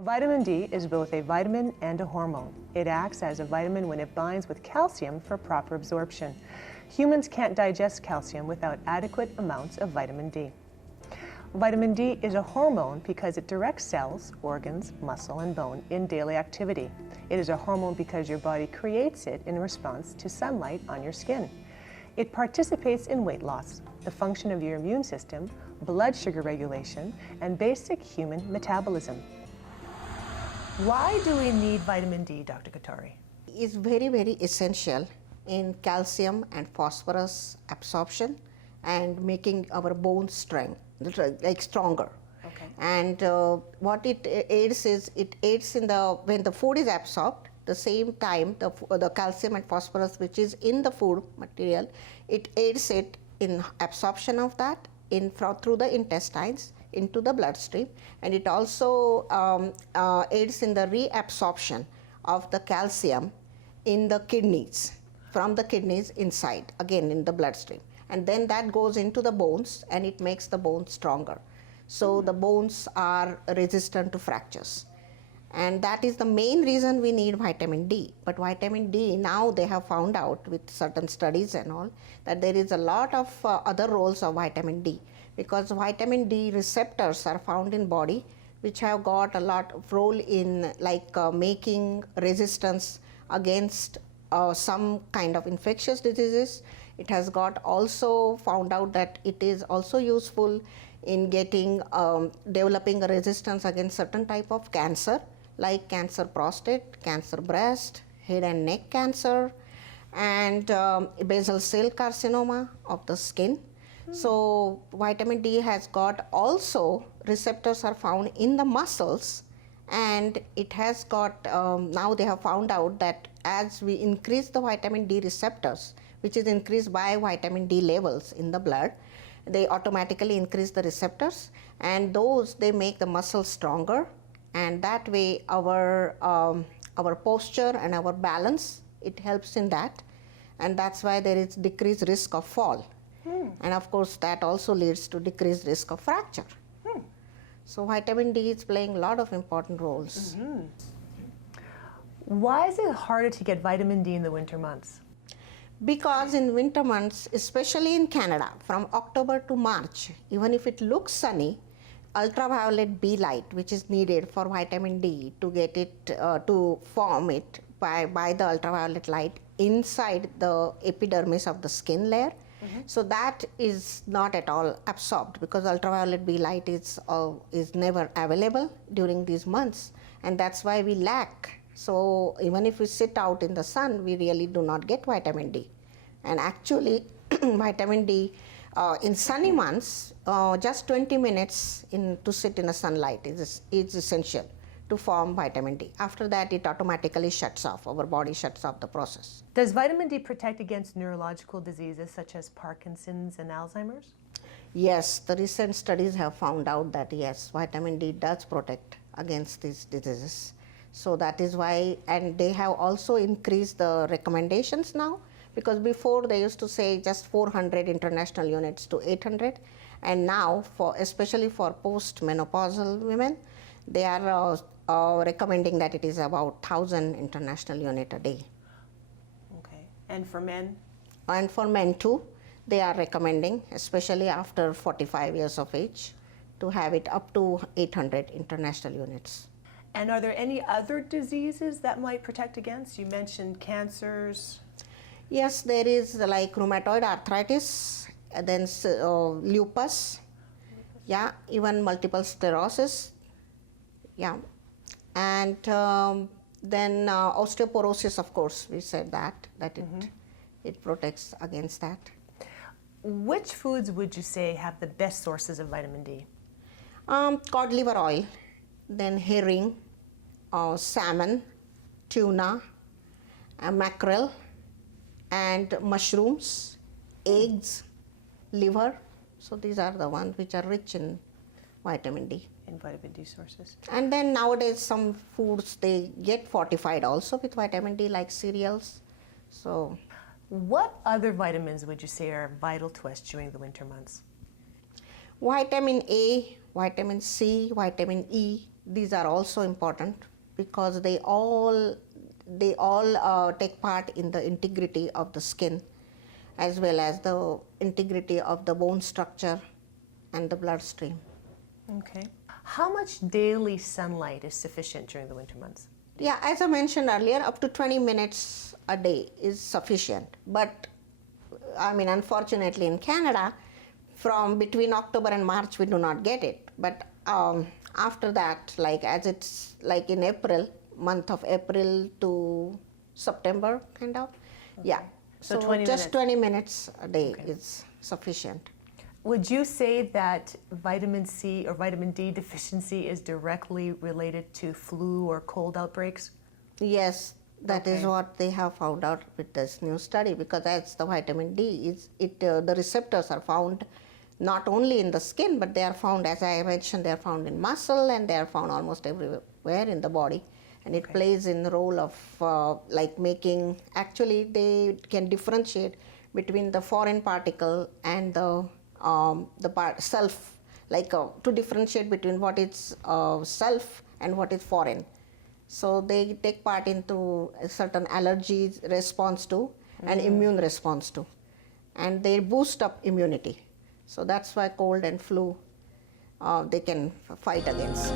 Vitamin D is both a vitamin and a hormone. It acts as a vitamin when it binds with calcium for proper absorption. Humans can't digest calcium without adequate amounts of vitamin D. Vitamin D is a hormone because it directs cells, organs, muscle, and bone in daily activity. It is a hormone because your body creates it in response to sunlight on your skin. It participates in weight loss, the function of your immune system, blood sugar regulation, and basic human metabolism. Why do we need vitamin D, Dr. Katari? It's very, very essential in calcium and phosphorus absorption and making our bones strength, like stronger. Okay. And what it aids is, it aids in when the food is absorbed, the same time the calcium and phosphorus which is in the food material, it aids it in absorption of that through the intestines into the bloodstream, and it also aids in the reabsorption of the calcium in the kidneys, from the kidneys inside, again in the bloodstream. And then that goes into the bones and it makes the bones stronger. So the bones are resistant to fractures. And that is the main reason we need vitamin D. But vitamin D, now they have found out with certain studies and all, that there is a lot of other roles of vitamin D. Because vitamin D receptors are found in body which have got a lot of role in making resistance against some kind of infectious diseases. It has got also found out that it is also useful in getting developing a resistance against certain type of cancer, like cancer prostate, cancer breast, head and neck cancer, and basal cell carcinoma of the skin. So vitamin D has got also receptors are found in the muscles, and it has got now they have found out that as we increase the vitamin D receptors, which is increased by vitamin D levels in the blood, they automatically increase the receptors, and those they make the muscles stronger, and that way our posture and our balance, it helps in that, and that's why there is decreased risk of fall. And of course that also leads to decreased risk of fracture. So vitamin D is playing a lot of important roles. Why is it harder to get vitamin D in the winter months? Because in winter months, especially in Canada, from October to March, even if it looks sunny, ultraviolet B light, which is needed for vitamin D to get it to form it by the ultraviolet light inside the epidermis of the skin layer. So that is not at all absorbed because ultraviolet B light is never available during these months, and that's why we lack. So even if we sit out in the sun, we really do not get vitamin D. And actually vitamin D in sunny months, just 20 minutes to sit in the sunlight is essential to form vitamin D. After that, it automatically shuts off. Our body shuts off the process. Does vitamin D protect against neurological diseases such as Parkinson's and Alzheimer's? Yes, the recent studies have found out that yes, vitamin D does protect against these diseases. So that is why, and they have also increased the recommendations now, because before they used to say just 400 international units to 800, and now especially for post-menopausal women, they are recommending that it is about 1,000 international unit a day. Okay, and for men? And for men too, they are recommending, especially after 45 years of age, to have it up to 800 international units. And are there any other diseases that might protect against? You mentioned cancers. Yes, there is like rheumatoid arthritis, then lupus, yeah, even multiple sclerosis, yeah, and then osteoporosis, of course, we said that it protects against that. Which foods would you say have the best sources of vitamin D? Cod liver oil, then herring, salmon, tuna, mackerel, and mushrooms, eggs, liver. So these are the ones which are rich in vitamin D. In vitamin D sources. And then nowadays some foods, they get fortified also with vitamin D, like cereals. So what other vitamins would you say are vital to us during the winter months? Vitamin A, vitamin C, vitamin E, these are also important because they all take part in the integrity of the skin as well as the integrity of the bone structure and the bloodstream. Okay. How much daily sunlight is sufficient during the winter months? Yeah, as I mentioned earlier, up to 20 minutes a day is sufficient. But I mean, unfortunately in Canada, from between October and March, we do not get it. But after that, like as it's like in April, month of April to September, kind of, yeah. So 20 just minutes. 20 minutes a day Okay. is sufficient. Would you say that vitamin C or vitamin D deficiency is directly related to flu or cold outbreaks? Yes, that is Okay. what they have found out with this new study, because as the vitamin D the receptors are found not only in the skin, but they are found, as I mentioned, they are found in muscle and they are found almost everywhere in the body, and it Okay. plays in the role of like making. Actually, they can differentiate between the foreign particle and the part self, like to differentiate between what is self and what is foreign. So they take part into a certain allergies response to and immune response to, and they boost up immunity. So that's why cold and flu they can fight against.